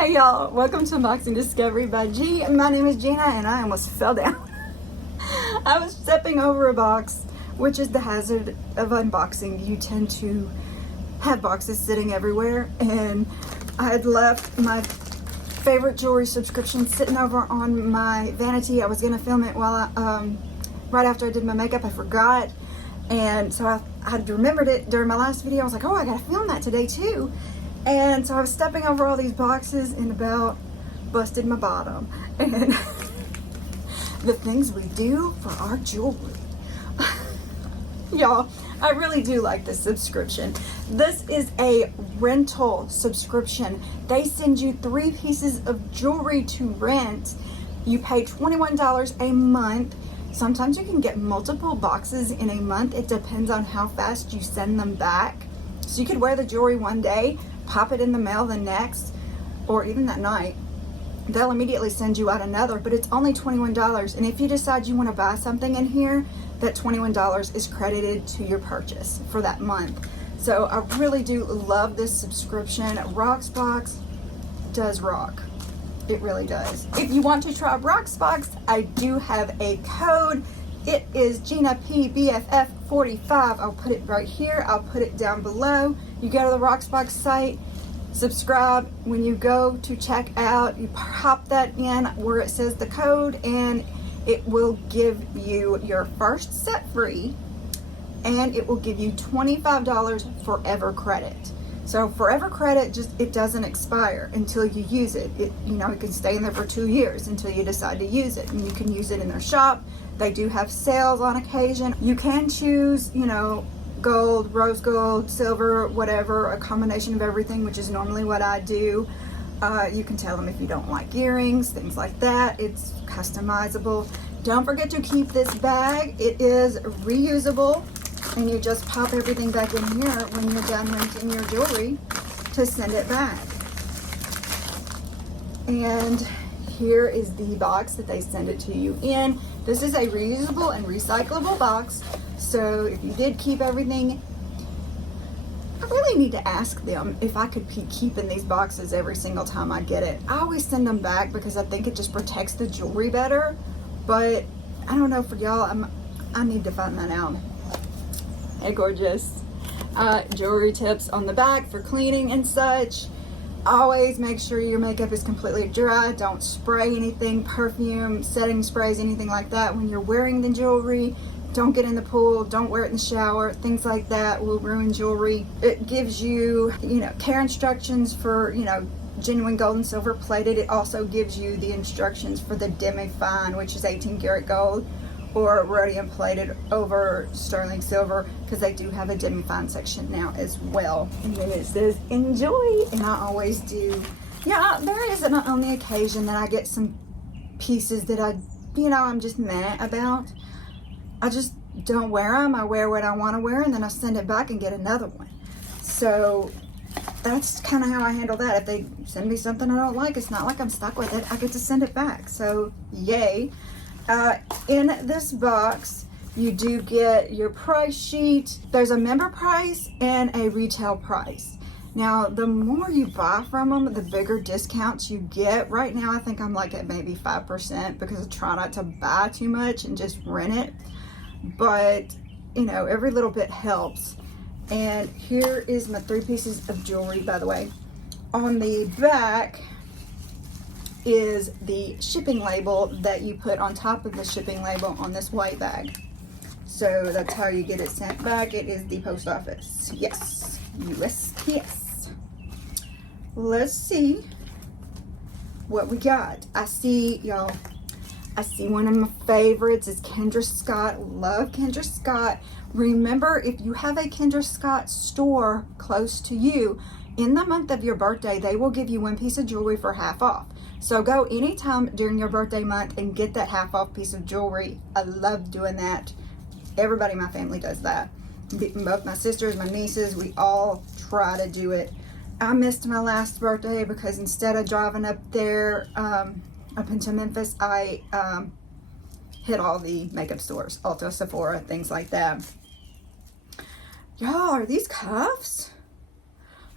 Hey y'all, welcome to Unboxing Discovery by G. My name is Gina and I almost fell down. I was stepping over a box, which is the hazard of unboxing. You tend to have boxes sitting everywhere, and I had left my favorite jewelry subscription sitting over on my vanity. I was gonna film it while right after I did my makeup. I forgot, and so I had remembered it during my last video. I was like, oh, I gotta film that today too. And so I was stepping over all these boxes and about busted my bottom. And the things we do for our jewelry. Y'all, I really do like this subscription. This is a rental subscription. They send you 3 pieces of jewelry to rent. You pay $21 a month. Sometimes you can get multiple boxes in a month. It depends on how fast you send them back. So you could wear the jewelry one day, pop it in the mail the next, or even that night. They'll immediately send you out another, but it's only $21. And if you decide you want to buy something in here, that $21 is credited to your purchase for that month. So I really do love this subscription. Rocksbox does rock. It really does. If you want to try Rocksbox, I do have a code. It is Gina PBFF45. I'll put it right here. I'll put it down below. You go to the Rocksbox site, subscribe. When you go to check out, you pop that in where it says the code, and it will give you your first set free, and it will give you $25 forever credit. So forever credit, just it doesn't expire until you use it. It can stay in there for 2 years until you decide to use it, and you can use it in their shop. They do have sales on occasion. You can choose, gold, rose gold, silver, whatever, a combination of everything, which is normally what I do. You can tell them if you don't like earrings, things like that. It's customizable. Don't forget to keep this bag. It is reusable, and you just pop everything back in here when you're done renting your jewelry to send it back. And here is the box that they send it to you in. This is a reusable and recyclable box. So if you did keep everything, I really need to ask them if I could be keeping these boxes every single time I get it. I always send them back because I think it just protects the jewelry better. But I don't know, for y'all, I need to find that out. Hey, gorgeous. Jewelry tips on the back for cleaning and such. Always make sure your makeup is completely dry. Don't spray anything, perfume, setting sprays, anything like that when you're wearing the jewelry. Don't get in the pool, don't wear it in the shower. Things like that will ruin jewelry. It gives you, care instructions for, genuine gold and silver plated. It also gives you the instructions for the demi-fine, which is 18 karat gold, or rhodium plated over sterling silver, because they do have a demi-fine section now as well. And then it says enjoy, and I always do. Yeah, there is on the occasion that I get some pieces that I'm just meh about. I just don't wear them. I wear what I want to wear, and then I send it back and get another one. So that's kind of how I handle that. If they send me something I don't like, it's not like I'm stuck with it. I get to send it back. So yay. In this box, you do get your price sheet. There's a member price and a retail price. Now, the more you buy from them, the bigger discounts you get. Right now, I think I'm like at maybe 5% because I try not to buy too much and just rent it. But, every little bit helps. And here is my 3 pieces of jewelry, by the way. On the back is the shipping label that you put on top of the shipping label on this white bag. So that's how you get it sent back. It is the post office. Yes, USPS. Let's see what we got. I see one of my favorites is Kendra Scott. Love Kendra Scott. Remember, if you have a Kendra Scott store close to you, in the month of your birthday, they will give you 1 piece of jewelry for half off. So go anytime during your birthday month and get that half off piece of jewelry. I love doing that. Everybody in my family does that. Both my sisters, my nieces, we all try to do it. I missed my last birthday because instead of driving up there, up into Memphis, I hit all the makeup stores, Ulta, Sephora, things like that. Y'all, are these cuffs?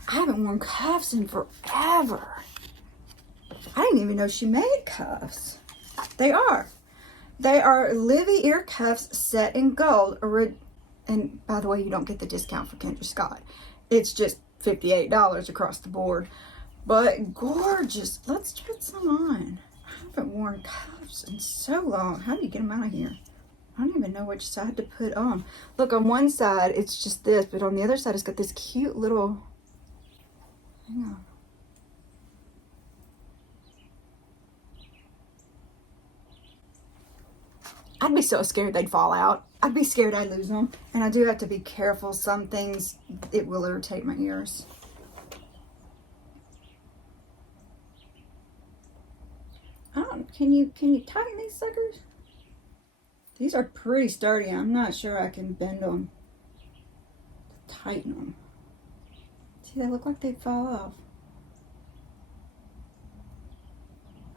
I haven't worn cuffs in forever. I didn't even know she made cuffs. They are Livy Ear Cuffs set in gold. And by the way, you don't get the discount for Kendra Scott. It's just $58 across the board. But gorgeous. Let's try some on. I haven't worn cuffs in so long. How do you get them out of here? I don't even know which side to put on. Look, on one side, it's just this. But on the other side, it's got this cute little... Hang on. I'd be so scared they'd fall out. I'd be scared I'd lose them. And I do have to be careful. Some things, it will irritate my ears. Can you tighten these suckers? These are pretty sturdy. I'm not sure I can bend them. Tighten them. See, they look like they'd fall off.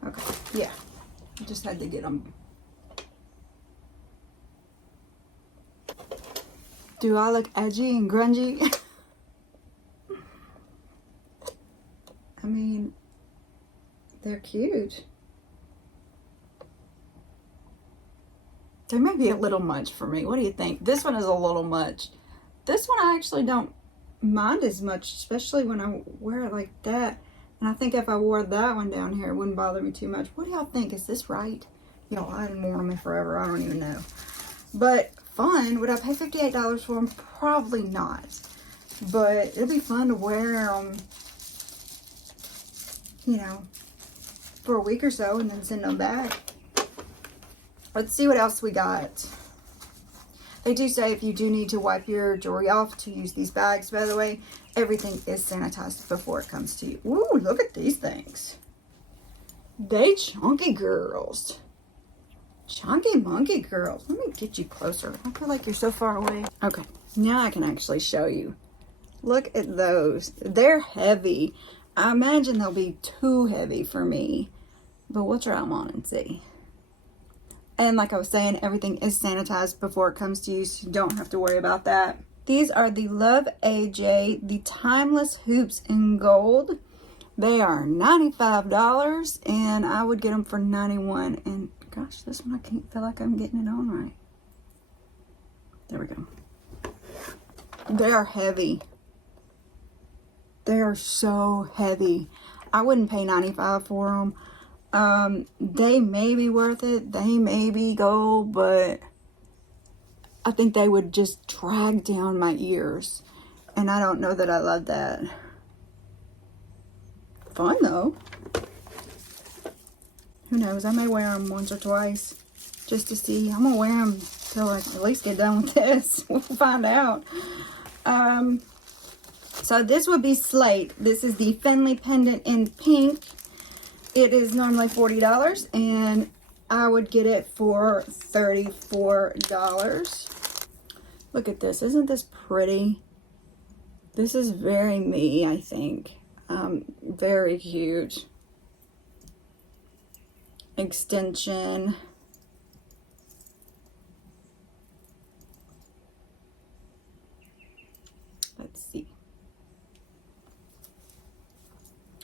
Okay, yeah. I just had to get them. Do I look edgy and grungy? I mean, they're cute. They may be a little much for me. What do you think? This one is a little much. This one I actually don't mind as much, especially when I wear it like that. And I think if I wore that one down here, it wouldn't bother me too much. What do y'all think? Is this right? Y'all, I haven't worn them in forever. I don't even know. But fun. Would I pay $58 for them? Probably not. But it'll be fun to wear them, you know, for a week or so and then send them back. Let's see what else we got. They do say if you do need to wipe your jewelry off to use these bags, by the way, everything is sanitized before it comes to you. Ooh, look at these things. They chunky girls. Chunky monkey girls. Let me get you closer. I feel like you're so far away. Okay, now I can actually show you. Look at those. They're heavy. I imagine they'll be too heavy for me, but we'll try them on and see. And like I was saying, everything is sanitized before it comes to you, so you don't have to worry about that. These are the Luv AJ, the Timeless Hoops in gold. They are $95, and I would get them for $91. And gosh, this one I can't feel like I'm getting it on right. There we go. They are heavy. They are so heavy. I wouldn't pay $95 for them. They may be worth it. They may be gold, but I think they would just drag down my ears. And I don't know that I love that. Fun though. Who knows? I may wear them once or twice just to see. I'm gonna wear them till I at least get done with this. We'll find out. So this would be SLATE. This is the Finley Pendant in pink. It is normally $40, and I would get it for $34. Look at this. Isn't this pretty? This is very me, I think. Very cute. Extension. Let's see.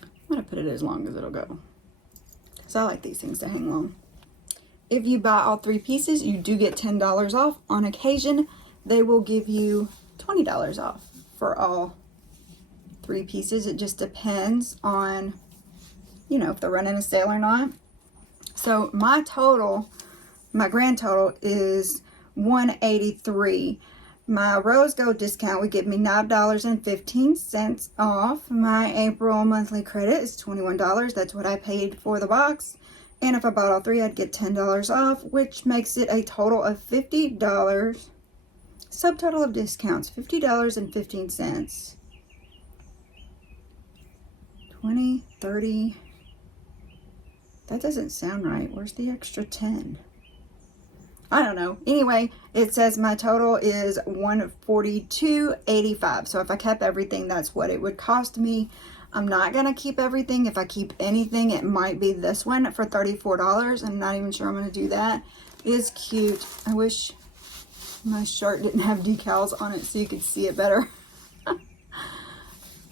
I'm going to put it as long as it'll go. So I like these things to hang long. If you buy all 3 pieces, you do get $10 off. On occasion, they will give you $20 off for all 3 pieces. It just depends on, you know, if they're running a sale or not. So my total, my grand total is $183. My rose gold discount would give me $9.15 off. My April monthly credit is $21. That's what I paid for the box. And if I bought all 3, I'd get $10 off, which makes it a total of $50. Subtotal of discounts, $50.15. 20, 30. That doesn't sound right. Where's the extra 10? I don't know. Anyway, it says my total is $142.85. So if I kept everything, that's what it would cost me. I'm not going to keep everything. If I keep anything, it might be this one for $34. I'm not even sure I'm going to do that. It is cute. I wish my shirt didn't have decals on it so you could see it better.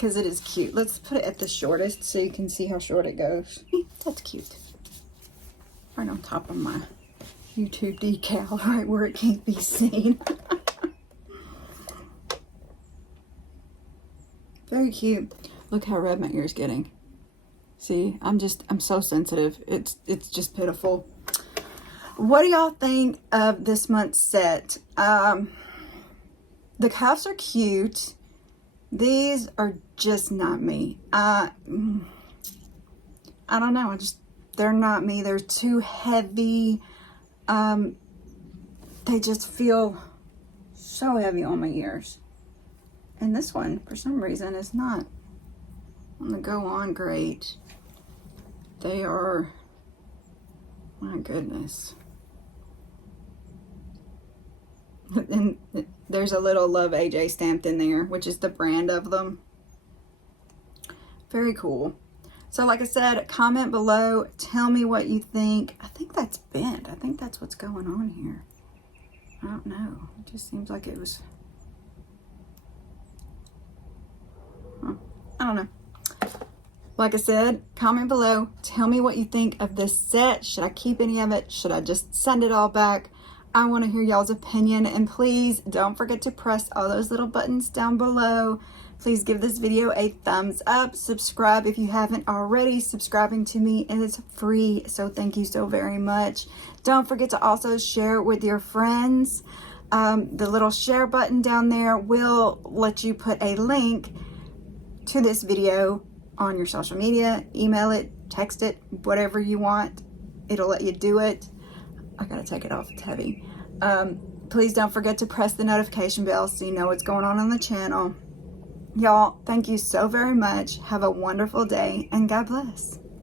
because it is cute. Let's put it at the shortest so you can see how short it goes. That's cute. Right on top of my YouTube decal, right where it can't be seen. Very cute. Look how red my ear's getting. See, I'm so sensitive. It's just pitiful. What do y'all think of this month's set? The cuffs are cute. These are just not me. I don't know. They're not me. They're too heavy. They just feel so heavy on my ears. And this one, for some reason, is not going to go on great. They are, my goodness. And there's a little Luv AJ stamped in there, which is the brand of them. Very cool. So like I said, comment below. Tell me what you think. I think that's bent. I think that's what's going on here. I don't know. It just seems like it was... I don't know. Like I said, comment below. Tell me what you think of this set. Should I keep any of it? Should I just send it all back? I want to hear y'all's opinion. And please don't forget to press all those little buttons down below. Please give this video a thumbs up. Subscribe if you haven't already. Subscribing to me is free, so thank you so very much. Don't forget to also share with your friends. The little share button down there will let you put a link to this video on your social media. Email it, text it, whatever you want. It'll let you do it. I gotta take it off, it's heavy. Please don't forget to press the notification bell so you know what's going on the channel. Y'all, thank you so very much. Have a wonderful day and God bless.